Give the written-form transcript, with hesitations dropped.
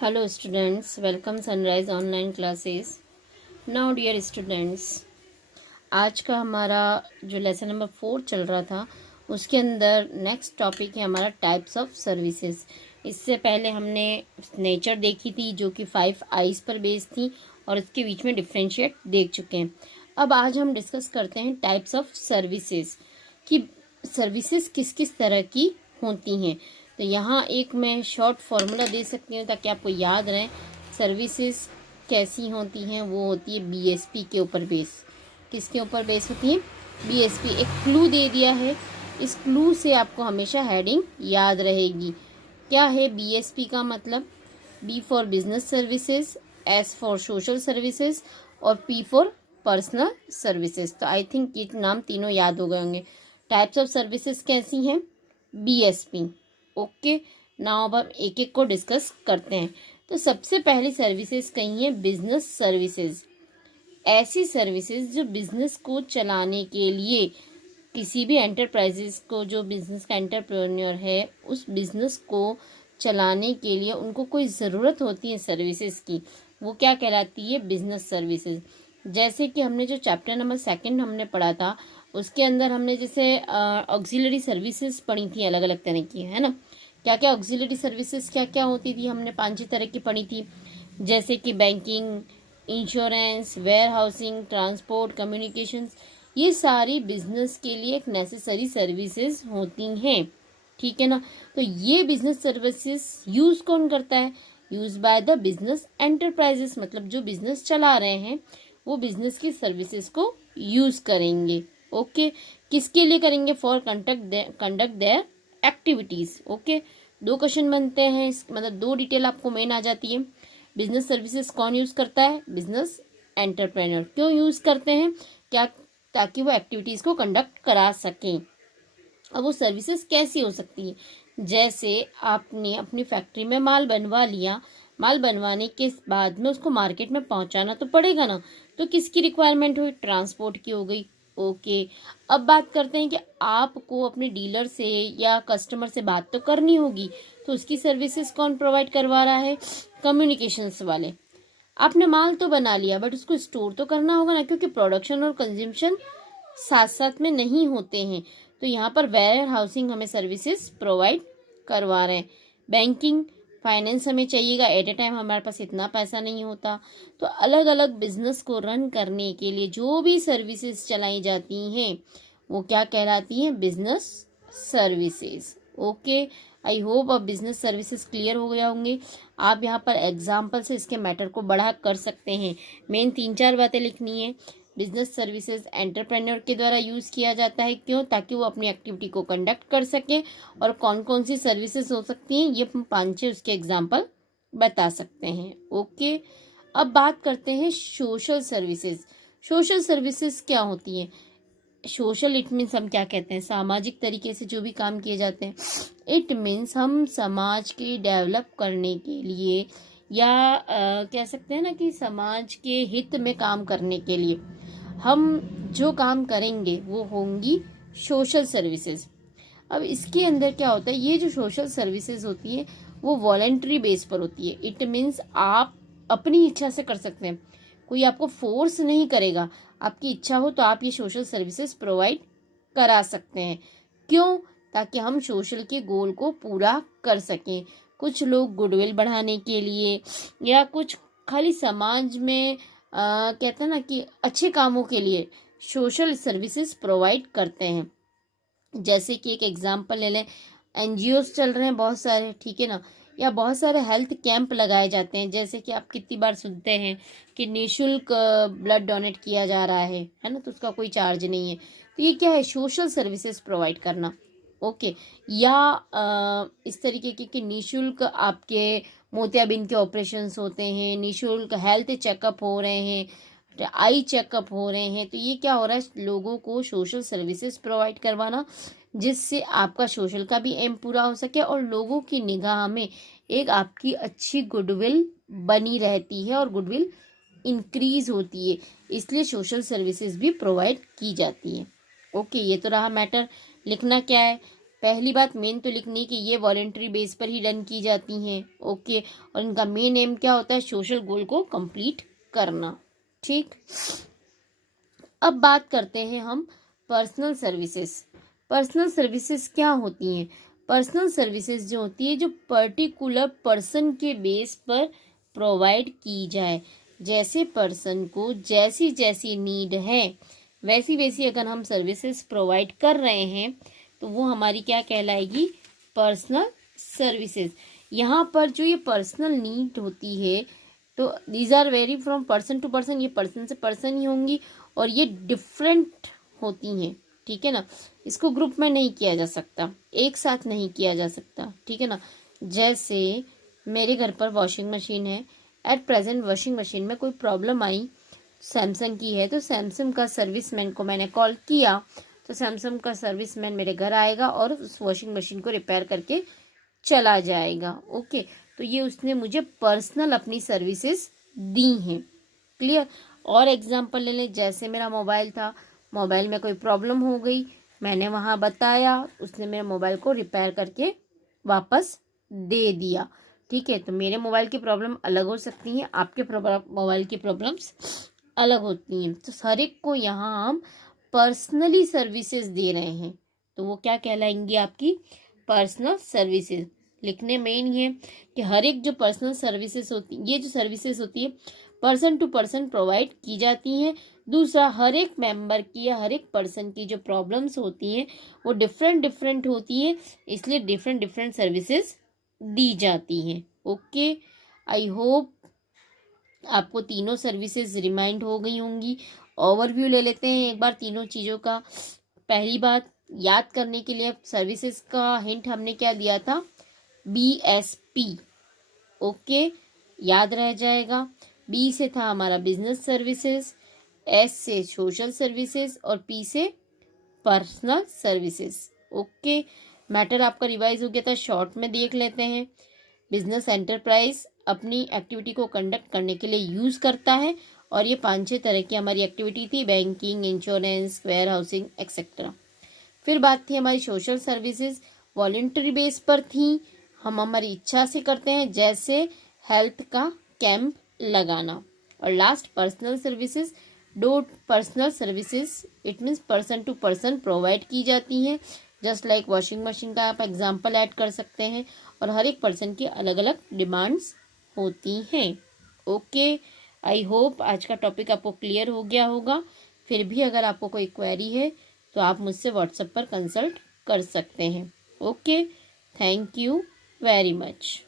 Hello students, welcome Sunrise online classes. Now dear students, आज का हमारा जो लेसन नंबर 4 चल रहा था उसके अंदर नेक्स्ट टॉपिक है हमारा टाइप्स ऑफ सर्विसेज। इससे पहले हमने नेचर देखी थी जो कि 5 आइज पर बेस्ड थी और इसके बीच में डिफ्रेंशिएट देख चुके हैं। अब आज हम डिस्कस करते हैं टाइप्स ऑफ सर्विसेज कि सर्विसेज किस किस तरह की होती हैं। तो यहाँ एक मैं शॉर्ट फार्मूला दे सकती हूँ ताकि आपको याद रहे सर्विसेज कैसी होती हैं। वो होती है बीएसपी के ऊपर बेस। किसके ऊपर बेस होती है? बीएसपी। एक क्लू दे दिया है, इस क्लू से आपको हमेशा हेडिंग याद रहेगी। क्या है बीएसपी का मतलब? B for business services, S for social services और पी फॉर पर्सनल सर्विसेज। तो आई थिंक ये नाम तीनों याद हो गए होंगे। टाइप्स ऑफ सर्विसेज कैसी हैं? बीएसपी। ओके, नाउ अब हम एक एक को डिस्कस करते हैं। तो सबसे पहली सर्विसेज कही है बिजनेस सर्विसेज। ऐसी सर्विसेज जो बिजनेस को चलाने के लिए किसी भी एंटरप्राइजेस को, जो बिजनेस का एंटरप्रेन्योर है, उस बिजनेस को चलाने के लिए उनको कोई ज़रूरत होती है सर्विसेज की, वो क्या कहलाती है? Business services. जैसे कि हमने जो चैप्टर नंबर 2 हमने पढ़ा था उसके अंदर हमने जैसे ऑक्सिलरी सर्विसेज पढ़ी थी, अलग अलग तरह की, है ना। क्या क्या ऑक्सिलरी सर्विसेज क्या क्या होती थी? हमने 5-6 तरह की पढ़ी थी, जैसे कि banking, insurance, warehousing, transport, communications. ये सारी बिजनेस के लिए एक नेसेसरी सर्विसेज होती हैं, ठीक है ना। तो ये बिजनेस सर्विसेज यूज़ कौन करता है? Use by the business enterprises, मतलब जो बिजनेस चला रहे हैं वो बिजनेस की सर्विसेज को यूज़ करेंगे। ओके, किसके लिए करेंगे? For conduct their activities. Okay, 2 question बनते हैं, मतलब 2 डिटेल आपको मेन आ जाती है। बिजनेस सर्विसेज कौन यूज़ करता है? Business entrepreneur. क्यों यूज़ करते हैं? क्या? ताकि वो एक्टिविटीज़ को कंडक्ट करा सकें। अब वो सर्विसेज कैसी हो सकती है? जैसे आपने अपनी फैक्ट्री में माल बनवा लिया, माल बनवाने के बाद में उसको मार्केट में पहुंचाना तो पड़ेगा ना, तो किसकी रिक्वायरमेंट हुई? ट्रांसपोर्ट की हो गई। ओके, अब बात करते हैं कि आपको अपने डीलर से या कस्टमर से बात तो करनी होगी, तो उसकी सर्विसेज कौन प्रोवाइड करवा रहा है? कम्युनिकेशंस वाले। आपने माल तो बना लिया बट उसको स्टोर तो करना होगा ना, क्योंकि प्रोडक्शन और कंज्यूमशन साथ साथ में नहीं होते हैं। तो यहाँ पर वेयर हाउसिंग हमें सर्विसेज प्रोवाइड करवा रहे हैं। बैंकिंग, फाइनेंस हमें चाहिएगा, एट ए टाइम हमारे पास इतना पैसा नहीं होता। तो अलग अलग बिजनेस को रन करने के लिए जो भी सर्विसेज चलाई जाती हैं वो क्या कहलाती हैं? Business services. Okay, I hope अब बिजनेस सर्विसेज क्लियर हो गया होंगे। आप यहाँ पर एग्जाम्पल से इसके मैटर को बढ़ा कर सकते हैं। मेन 3-4 बातें लिखनी है। बिजनेस सर्विसेज एंटरप्रेन्योर के द्वारा यूज़ किया जाता है। क्यों? ताकि वो अपनी एक्टिविटी को कंडक्ट कर सके। और कौन कौन सी सर्विसेज हो सकती हैं ये 5-6 उसके एग्जाम्पल बता सकते हैं। ओके, अब बात करते हैं सोशल सर्विसेज। सोशल सर्विसेज क्या होती हैं? सोशल इट मीन्स हम क्या कहते हैं? सामाजिक तरीके से जो भी काम किए जाते हैं। इट मीन्स हम समाज के डेवलप करने के लिए या कह सकते हैं ना कि समाज के हित में काम करने के लिए हम जो काम करेंगे वो होंगी सोशल सर्विसेज। अब इसके अंदर क्या होता है? ये जो सोशल सर्विसेज होती है वो वॉलेंट्री बेस पर होती है। इट मीन्स आप अपनी इच्छा से कर सकते हैं, कोई आपको फोर्स नहीं करेगा। आपकी इच्छा हो तो आप ये सोशल सर्विसेज प्रोवाइड करा सकते हैं। क्यों? ताकि हम सोशल के गोल को पूरा कर सकें। कुछ लोग गुडविल बढ़ाने के लिए या कुछ खाली समाज में कहते हैं ना कि अच्छे कामों के लिए सोशल सर्विसेज प्रोवाइड करते हैं। जैसे कि एक एग्जांपल ले लें, एनजीओस चल रहे हैं बहुत सारे, ठीक है ना, या बहुत सारे हेल्थ कैंप लगाए जाते हैं। जैसे कि आप कितनी बार सुनते हैं कि निःशुल्क ब्लड डोनेट किया जा रहा है ना, तो उसका कोई चार्ज नहीं है। तो ये क्या है? सोशल सर्विसेज प्रोवाइड करना। ओके, या इस तरीके की कि निःशुल्क आपके मोतियाबिंद के ऑपरेशंस होते हैं, निःशुल्क हेल्थ चेकअप हो रहे हैं, आई चेकअप हो रहे हैं। तो ये क्या हो रहा है? लोगों को सोशल सर्विसेज प्रोवाइड करवाना, जिससे आपका सोशल का भी एम पूरा हो सके और लोगों की निगाह में एक आपकी अच्छी गुडविल बनी रहती है और गुडविल इंक्रीज होती है। इसलिए सोशल सर्विसेज भी प्रोवाइड की जाती है। ओके, ये तो रहा मैटर। लिखना क्या है? पहली बात मेन तो लिखनी कि ये वॉलेंट्री बेस पर ही रन की जाती हैं, ओके। और इनका मेन एम क्या होता है? सोशल गोल को कंप्लीट करना, ठीक। अब बात करते हैं हम पर्सनल सर्विसेज। पर्सनल सर्विसेज क्या होती हैं? पर्सनल सर्विसेज जो होती है, जो पर्टिकुलर पर्सन के बेस पर प्रोवाइड की जाए। जैसे पर्सन को जैसी जैसी नीड है वैसी वैसी अगर हम सर्विसेज प्रोवाइड कर रहे हैं तो वो हमारी क्या कहलाएगी? Personal services. यहाँ पर जो ये पर्सनल नीड होती है तो these are vary from person to person, ये पर्सन से पर्सन ही होंगी और ये डिफरेंट होती हैं, ठीक है ना। इसको ग्रुप में नहीं किया जा सकता, एक साथ नहीं किया जा सकता, ठीक है ना। जैसे मेरे घर पर वॉशिंग मशीन है, एट प्रेजेंट वॉशिंग मशीन में कोई प्रॉब्लम आई, सैमसंग की है, तो सैमसंग का सर्विसमैन को मैंने कॉल किया, तो सैमसंग का सर्विसमैन मेरे घर आएगा और उस वॉशिंग मशीन को रिपेयर करके चला जाएगा, ओके। तो ये उसने मुझे पर्सनल अपनी सर्विसेज दी हैं, क्लियर। और एग्जांपल ले लें, जैसे मेरा मोबाइल था, मोबाइल में कोई प्रॉब्लम हो गई, मैंने वहाँ बताया, उसने मेरे मोबाइल को रिपेयर करके वापस दे दिया, ठीक है। तो मेरे मोबाइल की प्रॉब्लम अलग हो सकती हैं, आपके मोबाइल की प्रॉब्लम्स अलग होती हैं, तो हर एक को यहाँ हम पर्सनली सर्विसेज दे रहे हैं, तो वो क्या कहलाएंगी? आपकी पर्सनल सर्विसेज। लिखने में ये है कि हर एक जो पर्सनल सर्विसेज होती, ये जो सर्विसेज होती है पर्सन टू पर्सन प्रोवाइड की जाती हैं। दूसरा, हर एक मेंबर की या हर एक पर्सन की जो प्रॉब्लम्स होती हैं वो डिफरेंट डिफरेंट होती है, इसलिए डिफरेंट डिफरेंट सर्विसेज दी जाती हैं, ओके। आई होप आपको तीनों सर्विसेज रिमाइंड हो गई होंगी। ओवरव्यू ले लेते हैं एक बार तीनों चीज़ों का। पहली बात, याद करने के लिए सर्विसेज का हिंट हमने क्या दिया था? BSP, ओके, याद रह जाएगा। B से था हमारा बिजनेस सर्विसेज, S से सोशल सर्विसेज और P से पर्सनल सर्विसेज, ओके। मैटर आपका रिवाइज हो गया था, शॉर्ट में देख लेते हैं। बिजनेस एंटरप्राइज अपनी एक्टिविटी को कंडक्ट करने के लिए यूज़ करता है और ये 5-6 तरह की हमारी एक्टिविटी थी, banking, insurance, warehousing etcetera. फिर बात थी हमारी सोशल सर्विसेज, वॉलेंटरी बेस पर थी, हम हमारी इच्छा से करते हैं, जैसे हेल्थ का कैंप लगाना। और लास्ट पर्सनल सर्विसेज, दो personal services it means person to person provide की जाती हैं, जस्ट लाइक वॉशिंग मशीन का आप एग्जांपल ऐड कर सकते हैं, और हर एक पर्सन की अलग अलग डिमांड्स होती हैं, ओके। आई होप आज का टॉपिक आपको क्लियर हो गया होगा। फिर भी अगर आपको कोई क्वेरी है तो आप मुझसे व्हाट्सएप पर कंसल्ट कर सकते हैं, okay. Thank you very much.